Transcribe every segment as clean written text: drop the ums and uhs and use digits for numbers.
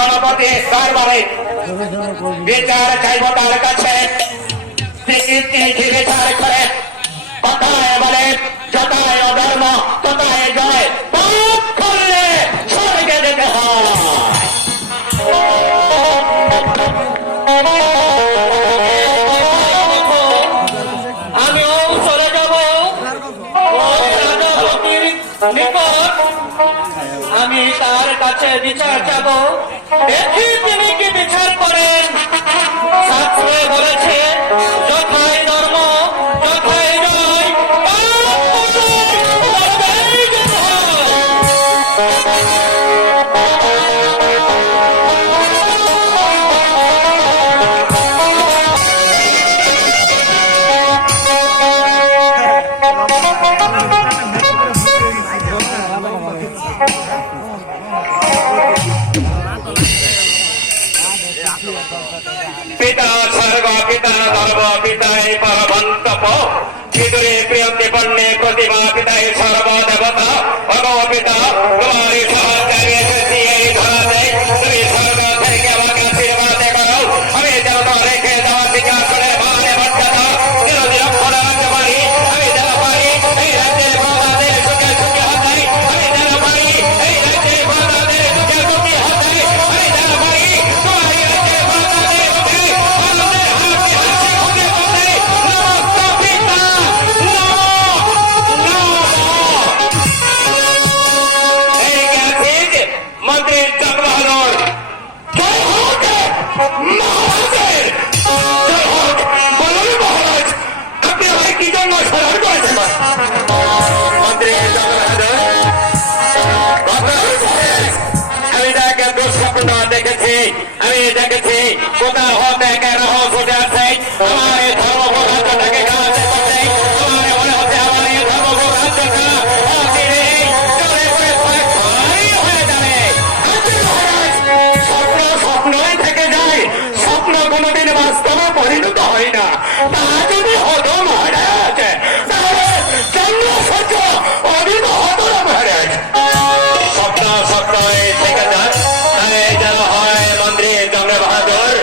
গণপতি দরবারে বিচার চাইব তার কাছে বিচার করে কথায় বলে যথায় অধর্ম তথায় জয় পাপ করলে স্বর্গে যেতে হয়। আমিও চলে যাব নিকট, আমি তার কাছে বিচার চাব, দেখি তিনি কি বিচার করেন। শাস্ত্রে বলেছে যথায় ধর্ম যথায় জয়, পিতা স্বর্গ পিতা ধর্ম পিতায় পরমন্তপ বিদুরে প্রিয়তে বন্যে প্রতিমা পিতায় সর্বদেবতা ভগব পিতা তোমার সহচারী এসেছি এই ধরাতে তুমি স্বর্গ থেকে আমাকে আশীর্বাদ করো আমি যেন রেখে দেওয়া বিচার করে মানে মর্যাদা চিরদিন রক্ষণ রাখতে পারি আমি যেন পারি এই রাজ্যের প্রজাদের সুখে সুখী হতে আমি যেন পারি এই রাজ্যের প্রজাদের সুখে সুখী হতে আমি যেন পারি তোমার রাজ্যের প্রজাদের সুখে আমাদের হাসি হাসি খুঁজে করতে নমস্ত পিতা এই জ্ঞাতিক মন্ত্রী চক্রহরণ জয় হোক মহারাজের জয় হোক। বলুন মহারাজ আপনি আমাকে কি জন্য স্মরণ করেছেন? মন্ত্রী আমি তাকে দুঃস্বপ্ন দেখেছি, আমি দেখেছি কোথাও হতে একটা রহস্য ফুটে আছে আমার এই ধর্মপ্রধানটাকে গালাতে করতে আমার মনে হচ্ছে আমার এই ধর্মপ্রধানটা হয়ে যাবে। স্বপ্ন স্বপ্নই থেকে যায়, স্বপ্ন কোনোদিন বাস্তবে পরিণত হয় না। তা যদি হতো মহারাজ তাহলে জন্ম সত্য অভিন হতো না মহারাজ। স্বপ্ন স্বপ্নই থেকে যায় তাই যেন হয় মন্ত্রী জঙ্গে বাহাদুর।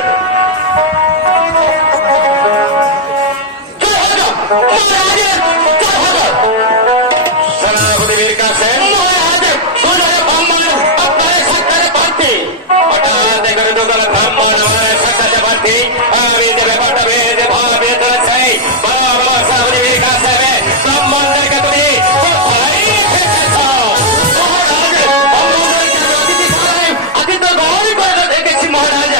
সেনাপতির কাছে ব্রাহ্মণ আপনার সাক্ষাৎ প্রার্থী হঠাৎ করে দোকানে ব্রাহ্মণ আমার সাক্ষাৎ প্রার্থী আমি যে ব্যাপারটা বেঁধে ভাবে ধরেছি সেনাপতির কাছে ব্রাহ্মণদেরকে তুমি দেখেছি মহারাজ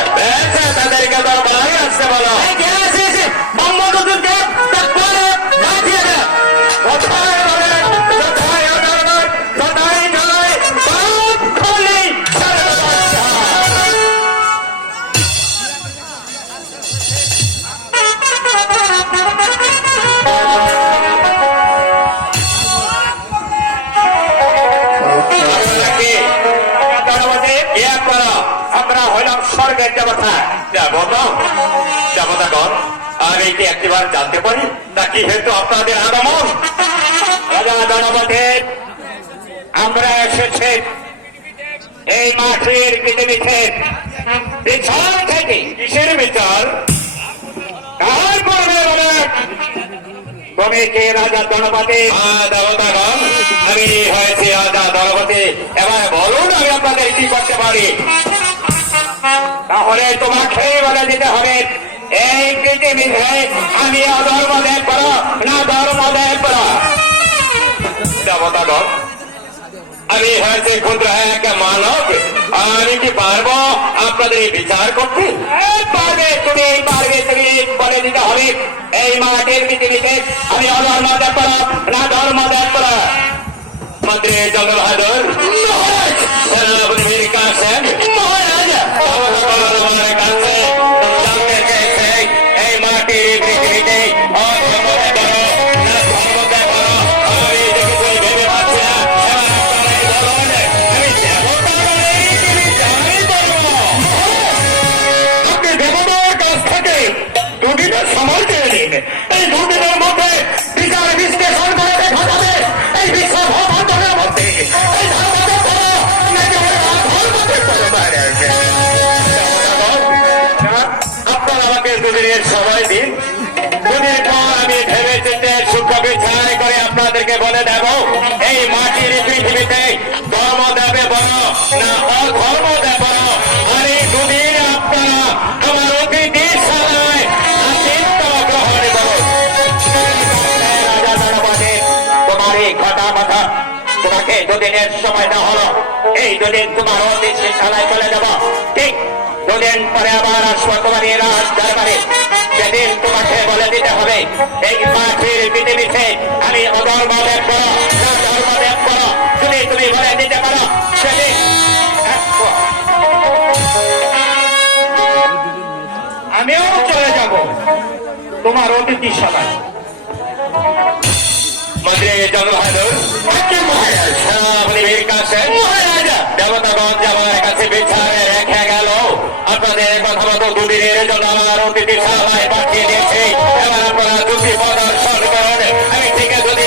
তাদেরকে দরবারে আসতে বলো আমরা হইলাম স্বর্গের দেবতা দেবতাগণ আর এইটি একটিবার জানতে পারি তা কি হেতু আপনাদের আগমন? রাজা জনপদের আমরা এসেছি এই মাটির পৃথিবীতে বিচার থেকে। কিসের বিচার? কার করবে বলে তুমি কে রাজা জনপতি? দেবতাগণ আমি হয়েছি রাজা জনপতি, এবার বলুন আমি আপনাদের কি করতে পারি? তাহলে তোমাকেই বলে দিতে হবে এই পৃথিবীতে আমি অধর্ম দেখব না ধর্ম দেখব। দেবতাগণ আমি হয়েছে ক্ষুদ্র এক মানব, আমি কি পারবো আপনাদের বিচার করতে? পারবে তুমি, পারবে তুমি বলে দিতে হবে এই মাটির পৃথিবীতে আমি অধর্ম দেখব না ধর্ম দেখব। মন্ত্রী জঙ্গে বাহাদুর সেনাপতির কাছে এই মাটির পৃথিবীতে আপনি দেবতার কাছ থেকে দুদিনের সময় চেয়ে নিন। এই দুদিনের মধ্যে বিচার বিশ্লেষণ করে দেখা যাবে এই বিশ্ব ভ্রমণের মধ্যে এই ধর্মদের দুদিনের সময় দিন, দুদিন পর আমি ভেবে চিন্তে সূক্ষ্ম বিচার করে আপনাদেরকে বলে দেব এই মাটির পৃথিবীতে ধর্ম দেবে বড় না অধর্ম দেব বড়। আর এই দুদিন আপনারা আমার অতিথিশালায় আতিথ্য গ্রহণ করুন। রাজা জনপদে তোমার এই ঘটা কথা, তোমাকে দুদিনের সময় দেওয়া হলো, এই দুদিন তোমার অতিথিশালায় চলে যাব। ঠিক দুদিন পরে আবার আসবো তোমার এই রাজ দরবারে, সেদিন তোমাকে বলে দিতে হবে এই মাটির পৃথিবীতে আমি অধর্ম দেব করো না ধর্ম দেব করো, তুমি বলে দিতে পারো। সেদিন আমিও চলে যাব তোমার অতিথিশালায়। মন্ত্রী জনহাদুর সেনাপতির কাছে দেবতাগণ আমার কাছে বিচারে রেখে গেল, আপনাদের কথা মতো দুদিনের জন্য আমার অতিথিশালায় পাঠিয়ে দিয়েছে। এবার আপনারা যুক্তি প্রদর্শন করুন, আমি ঠিক দুদিন